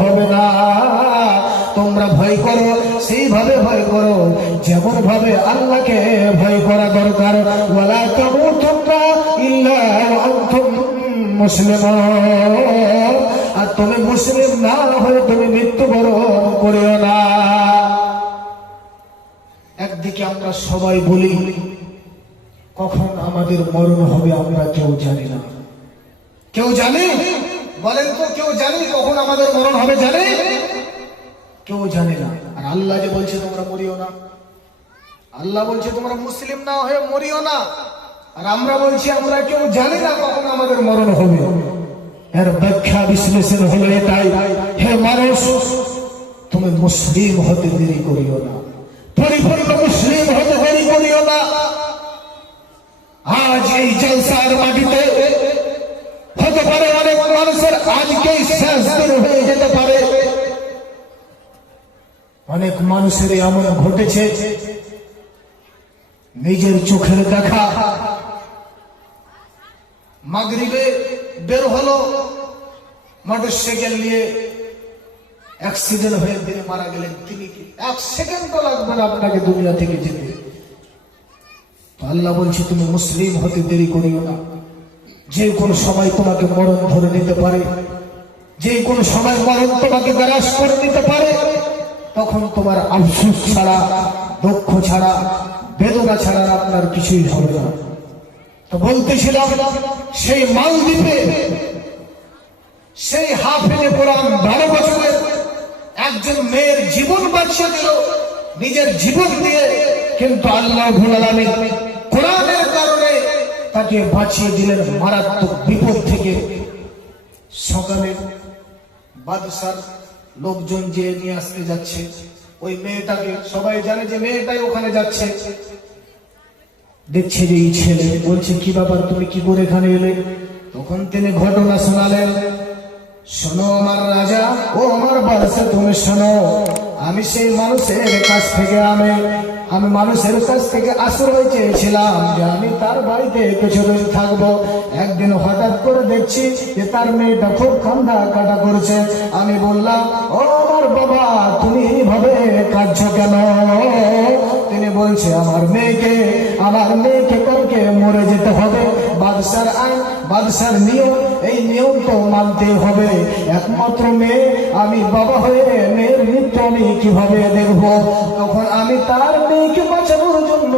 হবে না। তোমরা ভয় করো সেইভাবে ভয় করো যেমন ভাবে আল্লাহকে ভয় করা দরকার। ওয়ালা তামুতুন্না ইল্লা ওয়া আনতুম মুসলিমুন। আর তুমি মুসলিম না হয়ে তুমি মৃত্যুবরণ করিও না। একদিকে আমরা সবাই বলি কখন আমাদের মরণ হবে আমরা কেউ জানি না। কেউ জানে? বলেন তো, কেউ জানে কখন আমাদের মরণ হবে? জানে? কেউ জানে না। আর আল্লাহ যে বলছে তোমরা মরিও না, আল্লাহ বলছে তোমরা মুসলিম না হয়ে মরিও না, আর আমরা বলছি আমরা কেউ জানি না কখন আমাদের মরণ হবে। এর ব্যাখ্যা বিশ্লেষণ হলো এটাই, হে মানুষ তুমি মুসলিম হতে দেরি করিও না, পরিপূর্ণ মুসলিম হতে দেরি করিও না। আজ এই জলসার মাটিতে হতে পারে অনেক মানুষের আজকেই শেষ দিন হয়ে যেতে পারে। অনেক মানুষের এমন ঘটেছে নিজের চোখের দেখা, মাগরিবে বের হলো মোটরসাইকেল নিয়ে, অ্যাক্সিডেন্ট হয়ে তিনি মারা গেলেন। তিনি কি এক সেকেন্ডও লাগবে না আপনাকে দুনিয়া থেকে যেতে। আল্লাহ বলছে তুমি মুসলিম হতে দেরি করিও না। যে কোন সময় তোমাকে মরণ ধরে নিতে পারে, যে কোন সময় মরণ তোমাকে গ্রাস করে নিতে পারে। তখন তোমার আফসোস ছাড়া, দুঃখ ছাড়া, বেদনা ছাড়া আপনার কিছুই হবে না। তো বলতেছিলাম সেই মালদ্বীপে সেই হাফেজে কোরআন 12 বছরের একজন মেয়ের জীবন বাঁচিয়ে দিল নিজের জীবন দিয়ে, কিন্তু আল্লাহ আলামিন কোরআনের কারণে তাকে বাঁচিয়ে দিলেন মারাত্মক বিপদ থেকে। সকালে বাদশার লোকজন যে নিয়ে আসতে যাচ্ছে ওই মেয়েটাকে, সবাই জানে যে মেয়েটাই ওখানে যাচ্ছে। দেখছে যে এই ছেলে, বলছে কি ব্যাপার তুমি কি করে এখানে এলে? তখন তিনি ঘটনা শোনালেন, শোনো আমার রাজা ও আমার বাদশা, তুমি শোনো, আমি সেই মানুষের কাছ থেকে আমি মানুষের কাছ থেকে আশ্রয় চেয়েছিলাম যে আমি তার বাড়িতে কিছুদিন থাকবো। একদিন হঠাৎ করে দেখছি যে তার মেয়েটা খুব কান্দা কাটা করছে। আমি বললাম ও আমার বাবা তুমি এইভাবে কাঁদছো কেন? তিনি বলছে আমার মেয়েকে কালকে মরে যেতে হবে। বাদশার আইন, বাদশার নিয়ম, এই নিয়ম তো মানতে হবে। একমাত্র মেয়ে, আমি বাবা হয়ে মেয়ের মৃত্যু আমি কিভাবে দেখবো? তখন আমি তার মেয়েকে বাঁচানোর জন্য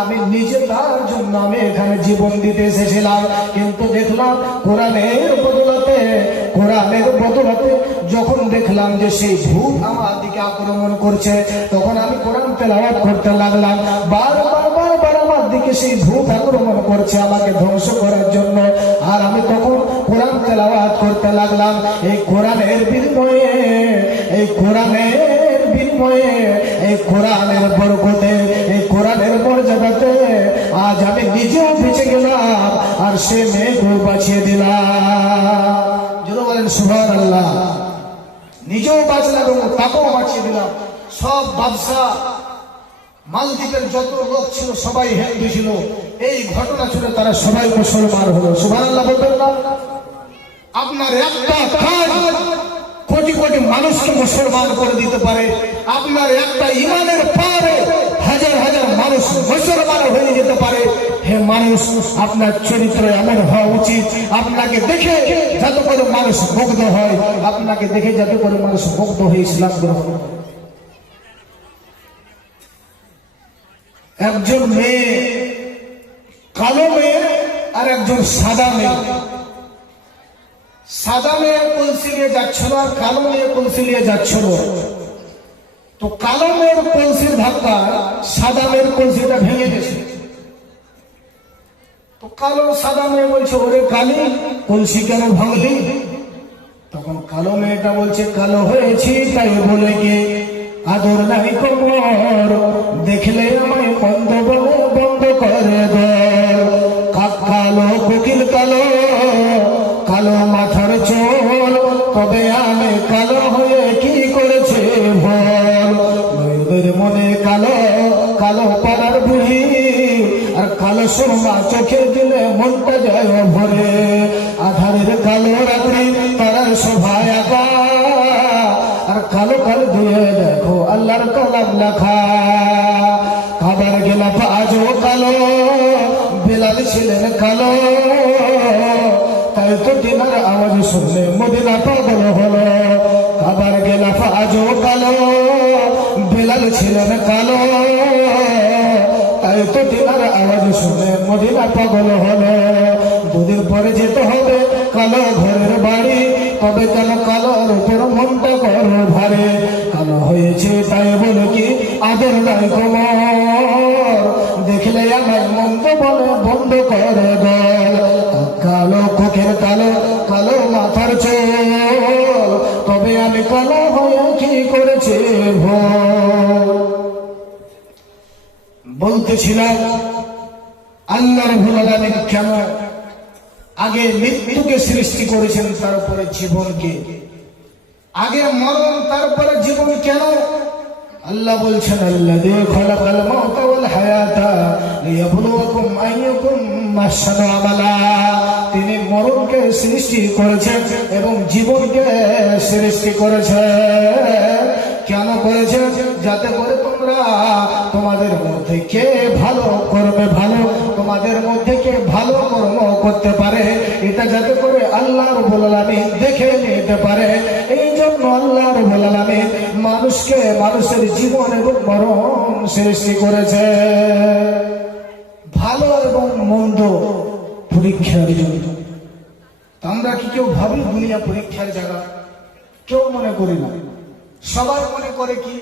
আমি নিজে তার জন্য আমি এখানে জীবন দিতে এসেছিলাম। কিন্তু দেখলাম কোরআনের বদলাতে যখন দেখলাম যে সেই ভূত আমার দিকে আক্রমণ করছে, তখন আমি কোরআন তেলাওয়াত করতে লাগলাম। বারবার আমার দিকে সেই ভূত আক্রমণ করছে আমাকে ধ্বংস করার জন্য। আর আমি তখন কোরআন তেলাওয়াত করতে লাগলাম। এই কোরআনের বিনিময়ে, এই কোরআনের বরকতে, এই কোরআনের মর্যাদাতে আজ আমি নিজেও বেঁচে গেলাম আর সে মেয়েকেও বাঁচিয়ে দিলাম। যদি বলেন সুবহানাল্লাহ। নিজেও বাঁচলাম এবং তাকেও বাঁচিয়ে দিলাম। সব বাদশা মালদ্বীপের যত লোক ছিল সবাই হিন্দু ছিল। এই ঘটনা শুনে তারা সবাই মুসলমান হলো। সুবহানাল্লাহ বলবেন না? আপনার একটা কাজ কোটি কোটি মানুষকে মুসলমান করে দিতে পারে। আপনার একটা ইমানের পারে হাজার হাজার মানুষ মুসলমান হয়ে যেতে পারে। হে মানুষ, আপনার চরিত্র এমন হওয়া উচিত, আপনাকে দেখে যাতে করে মানুষ মুগ্ধ হয়, আপনাকে দেখে যাতে করে মানুষ মুগ্ধ হয়ে ইসলাম গ্রহণ করে। একজন মেয়ে, কালো মেয়ে আর একজন সাদা মেয়ে। সাদা মেয়ে কলসি নিয়ে যাচ্ছিল আর কালো মেয়ে কলসি নিয়ে যাচ্ছিল। তো কালো মেয়ের কলসির ধাক্কা সাদা মেয়ের কলসিটা ভেঙে গেছে। তো সাদা মেয়ে বলছে ওরে কালি, কলসি কেন ভাঙলি? তখন কালো মেয়েটা বলছে কালো হয়েছি তাই বলে কি আদর নাই কোমর, দেখলে আমায় বন্ধ বলে বন্ধ করে দে। কালো কোকিল কালো, কালো মাথার চোল, তবে আমি কালো হয়ে কি করেছে ভুল? মেয়েদের মনে কালো, কালো পাড়ার বুড়ি আর কালো সুরমা চোখে দিলে মনটা যায় ভরে। আধারের কালো রাত্রি তারার শোভায় কালো কালো দিয়ে দেখো আল্লাহর কালাম লেখা। কাবার গিলাফ আজও কালো, বেলাল ছিলেন কালো, তাই তো তিনার আওয়াজ শুনলে মদিনা পাগল হলো। কাবার গিলাফ আজও কালো, বেলাল ছিলেন কালো, তাই তো তিনার আওয়াজ শুনে মদিনা পাগল হলো। দুদিন পরে যেতে হবে কালো ঘরের বাড়ি, তবে কেন কালোর উপর মনটা করো ভারে। কালো হয়েছে তাই বলে কি আদর নাই তোমার, দেখলে আমায় মন্দ বলে বন্ধ করে দল। কালো চোখের কালো, কালো মাথার চোল, তবে আমি কালো হয়ে কি করেছি ভুল। বলতেছিলাম আল্লাহর রাব্বুল আলামিন কেন আগে মৃত্যুকে সৃষ্টি করেছেন, তারপরে জীবনকে, আগে মরণ তারপরে জীবন কেন? আল্লাহ বলছেন আল্লাযী খালাকাল মাউতা ওয়াল হায়াতা লিয়াবলুয়াকুম আইয়ুকুম আহসানু আমালা। তিনি মরণকে সৃষ্টি করেছেন এবং জীবনকে সৃষ্টি করেছেন। কেন করেছেন? যাতে করে তোমরা তোমাদের মধ্যে কে ভালো করবে ভালো, তোমাদের মধ্যে কে ভালো কর্ম করতে পারে, এটা যাতে করে আল্লাহ রাব্বুল আলামিন দেখে নিতে পারে। এই জন্য আল্লাহ রাব্বুল আলামিন মানুষকে, মানুষের জীবন এবং মরণ সৃষ্টি করেছে ভালো এবং মন্দ পরীক্ষার জন্য। আমরা কি কেউ ভাবি দুনিয়া পরীক্ষার জায়গা? কেউ মনে করি না। সবাই মনে করে কি